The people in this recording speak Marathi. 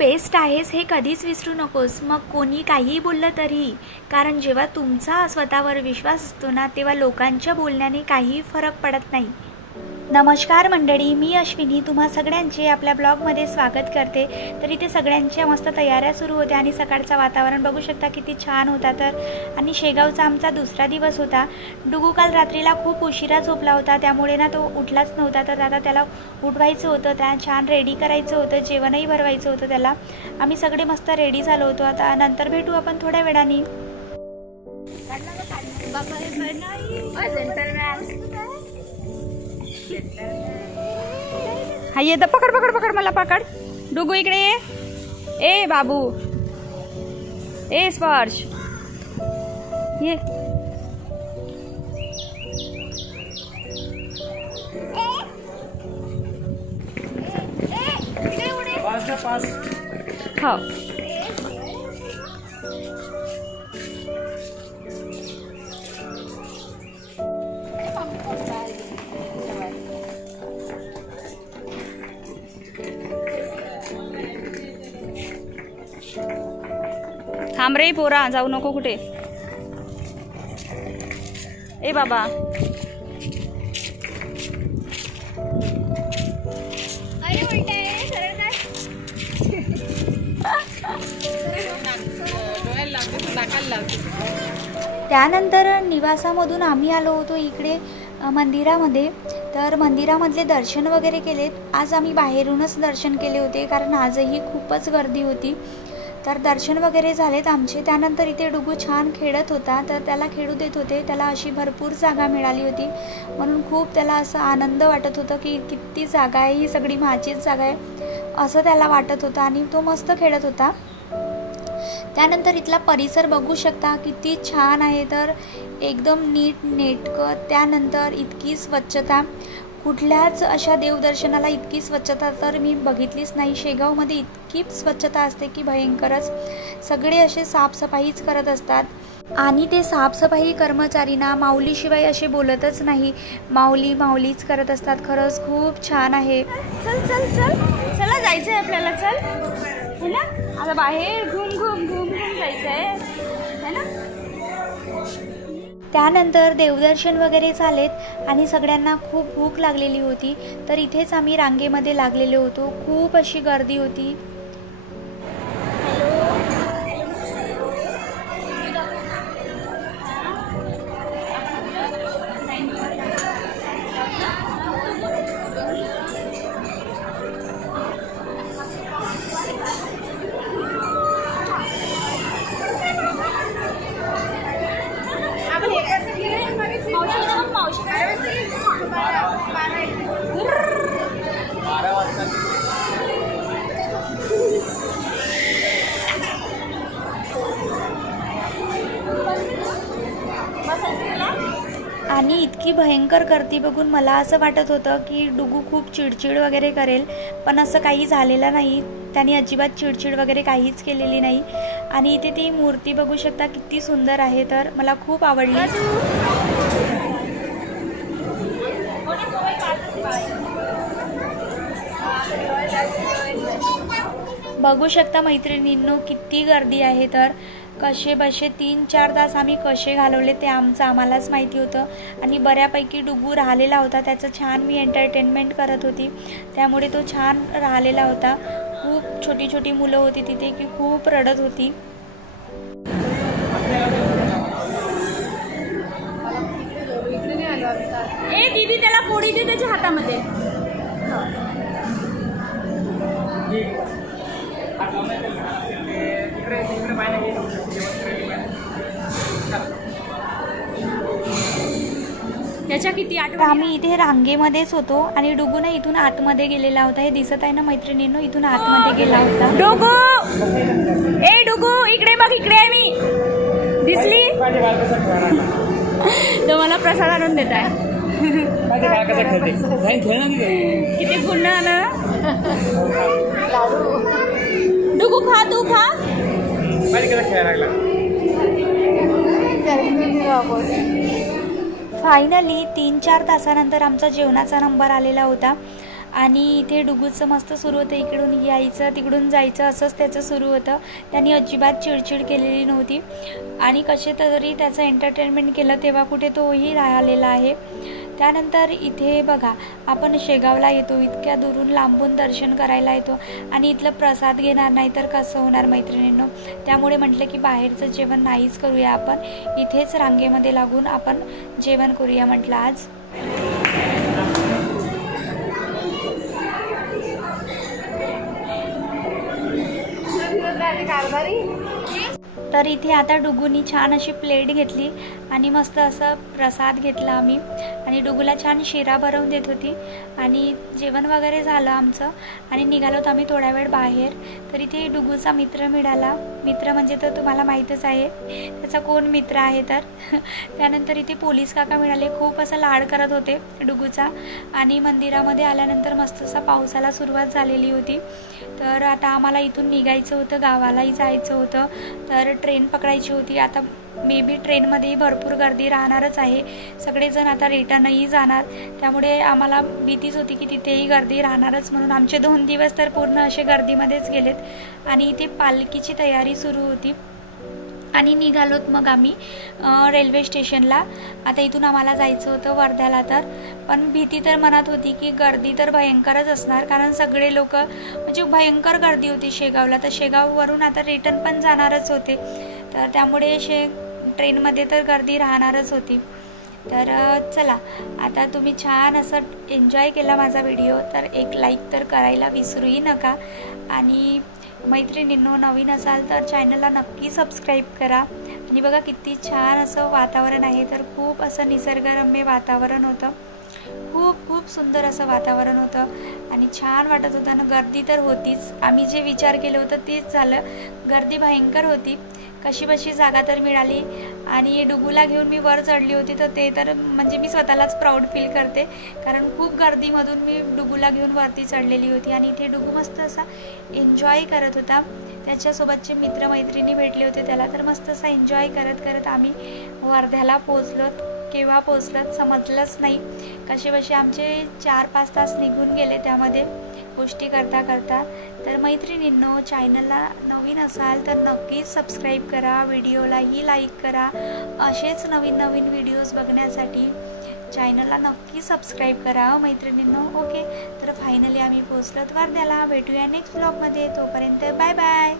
बेस्ट आहेस हे कधीच विसरू नकोस, मग कोणी काहीही बोललं तरीही. कारण जेव्हा तुमचा स्वतःवर विश्वास असतो ना, तेव्हा लोकांच्या बोलण्याने काहीही फरक पडत नाही. नमस्कार मंडळी, मी अश्विनी तुम्हा सगळ्यांचे आपल्या ब्लॉगमध्ये स्वागत करते. तर इथे सगळ्यांच्या मस्त तयाऱ्या सुरू होत्या आणि सकाळचं वातावरण बघू शकता किती छान होता. तर आणि शेगावचा आमचा दुसरा दिवस होता. डुगू काल रात्रीला खूप उशिरा झोपला होता, त्यामुळे ना तो उठलाच नव्हता. तर आता त्याला उठवायचं होतं, त्याला छान रेडी करायचं होतं, जेवणही भरवायचं होतं त्याला. आम्ही सगळे मस्त रेडी झालो होतो. आता नंतर भेटू आपण थोड्या वेळाने. हा ये, पकड पकड पकड, मला पकड. डुगू इकडे ये. ए बाबू, ए स्पर्श ये. हो थांब रे पोरा, जाऊ नको कुठे. ए बाबा, त्यानंतर निवासामधून आम्ही आलो होतो इकडे मंदिरामध्ये. तर मंदिरामधले दर्शन वगैरे केलेत. आज आम्ही बाहेरूनच दर्शन केले होते, कारण आजही खूपच गर्दी होती. तर दर्शन वगैरे झालेत आमचे. त्यानंतर इथे डुगू छान खेळत होता, तर त्याला खेळू देत होते. त्याला अशी भरपूर जागा मिळाली होती, म्हणून खूप त्याला असं आनंद वाटत होतं की किती जागा आहे, ही सगळी माझीच जागा आहे असं त्याला वाटत होतं. आणि तो मस्त खेळत होता. त्यानंतर इथला परिसर बघू शकता किती छान आहे, तर एकदम नीट नेटकं. त्यानंतर इतकी स्वच्छता, कुठल्याच अशा देवदर्शनाला इतकी स्वच्छता तर मी बघितलीच नाही. शेगावमध्ये इतकी स्वच्छता असते की भयंकरच. सगळे असे साफसफाईच करत असतात आणि ते साफसफाई कर्मचारींना माऊलीशिवाय असे बोलतच नाही, माऊली माऊलीच करत असतात. खरंच खूप छान आहे. चल चल चल, चला जायचं आहे आपल्याला, चल है ना. आता बाहेर घूम घूम घूम घूम जायचं आहे ना. त्यानंतर देवदर्शन वगैरे झालेत आणि सगळ्यांना खूप भूक लागलेली होती. तर इथेच आम्ही रांगेमध्ये लागलेलो होतो. खूप अशी गर्दी होती. आणि इतकी भयंकर गर्दी बघून मला असं वाटत होतं की डुगू खूप चिडचिड वगैरे करेल, पण असं काही झालेलं नाही. त्याने अजिबात चिडचिड वगैरे काहीच केलेली नाही. आणि इथे ती मूर्ती बघू शकता किती सुंदर आहे, तर मला खूप आवडली. बघू शकता मैत्रिणींनो किती गर्दी आहे. तर कसे बसे 3-4 तास आम्ही कसे घालवले ते आम्हालाच माहिती होतं. आणि बऱ्यापैकी डुगू राहिलेला होता, त्याचं छान मी एंटरटेनमेंट करत होती, त्यामुळे तो छान राहिलेला होता. खूप छोटी छोटी मुलं होती तिथे की खूप रडत होती. ए दीदी, त्याला पोळी दे त्याच्या हातामध्ये. त्याच्या किती आठवण. आम्ही इथे रांगेमध्येच होतो आणि डुगू ना इथून आतमध्ये गेलेला होता. हे दिसत आहे ना मैत्रिणींनो, इथून आतमध्ये गेला होता. डुगू, ए डुगू इकडे बघ, इकडे आहे मी, दिसली. तो मला प्रसाद आणून देत आहे. किती पुन्हा ना. डुगू खा, तू खा. फायनली 3-4 तासानंतर आमचा जेवणाचा नंबर आलेला होता आणि इथे डुगूचं मस्त सुरू होतं, इकडून यायचं तिकडून जायचं असंच त्याचं सुरू होतं. त्यांनी अजिबात चिडचिड केलेली नव्हती आणि कसे तरी त्याचं एंटरटेनमेंट केलं, तेव्हा कुठे तोही राहिलेला आहे. त्यानंतर इथे बघा, आपण शेगावला येतो, इतक्या दुरून लांबून दर्शन करायला येतो आणि इथलं प्रसाद घेणार नाही तर कसं होणार मैत्रिणींनो. त्यामुळे म्हटलं की बाहेरचं जेवण नाहीच करूया, आपण इथेच रांगेमध्ये लागून आपण जेवण करूया म्हटलं आज. तर इथे आता डुगूनी छान अशी प्लेट घेतली आणि मस्त असं प्रसाद घेतला आम्ही आणि डुगूला छान शिरा भरवून देत होती आणि जेवण वगैरे झालं आमचं आणि निघालो आम्ही थोड्या वेळ बाहेर. तर इथे डुगूचा मित्र मिळाला, मित्र म्हणजे तर तुम्हाला माहीतच आहे त्याचा कोण मित्र आहे तर. त्यानंतर इथे पोलीस काका मिळाले, खूप असा लाड करत होते डुगूचा. आणि मंदिरामध्ये आल्यानंतर मस्त असा पावसाला सुरुवात झालेली होती. तर आता आम्हाला इथून निघायचं होतं, गावालाही जायचं होतं, तर ट्रेन पकडायची होती. आता मे बी ट्रेनमध्येही भरपूर गर्दी राहणारच आहे, सगळेजण आता रिटर्नही जाणार, त्यामुळे आम्हाला भीतीच होती की तिथेही गर्दी राहणारच. म्हणून आमचे 2 दिवस तर पूर्ण असे गर्दीमध्येच गेलेत. आणि इथे पालखीची तयारी सुरू होती आणि निघालोत मग आम्ही रेल्वे स्टेशनला. आता इथून आम्हाला जायचं होतं वर्ध्याला, तर पण भीती तर मनात होती की गर्दी तर भयंकरच असणार, कारण सगळे लोक म्हणजे भयंकर गर्दी होती शेगावला. तर शेगाववरून आता रिटर्न पण जाणारच होते, तर त्यामुळे ट्रेनमध्ये तर गर्दी राहणारच होती. तर चला, आता तुम्ही छान असं एन्जॉय केला माझा व्हिडिओ, तर एक लाईक तर करायला विसरूही नका. आणि मैत्रिणींनो, नवीन असाल तर चॅनलला नक्की सबस्क्राईब करा. आणि बघा किती छान असं वातावरण आहे, तर खूप असं निसर्गरम्य वातावरण होतं, खूप सुंदर असं वातावरण होतं आणि छान वाटत होतं ना. गर्दी तर होतीच, आम्ही जे विचार केलं होतं तेच झालं, गर्दी भयंकर होती. कशीबशी जागा तर मिळाली आणि डुगूला घेऊन मी वर चढली होती, तर ते तर म्हणजे मी स्वतःलाच प्राऊड फील करते, कारण खूप गर्दीमधून मी डुगूला घेऊन वरती चढलेली होती. आणि इथे डुगू मस्त असा एन्जॉय करत होता, त्याच्यासोबतचे मित्रमैत्रिणी भेटले होते त्याला, तर मस्त असा एन्जॉय करत करत आम्ही वर्ध्याला पोचलोत. केव्हा पोचलं समजलंच नाही, कसेबसे आमचे 4-5 तास निघून गेले त्यामध्ये गोष्टी करता करता. तर मैत्रिणींनो, चॅनलला नवीन असाल तर नक्कीच सबस्क्राईब करा, व्हिडिओलाही लाईक करा. असेच नवीन व्हिडिओज बघण्यासाठी चॅनलला नक्की सबस्क्राईब करा मैत्रिणींनो. ओके, तर फायनली आम्ही पोचलोत वर्ध्याला. भेटूया नेक्स्ट ब्लॉगमध्ये, तोपर्यंत बाय बाय.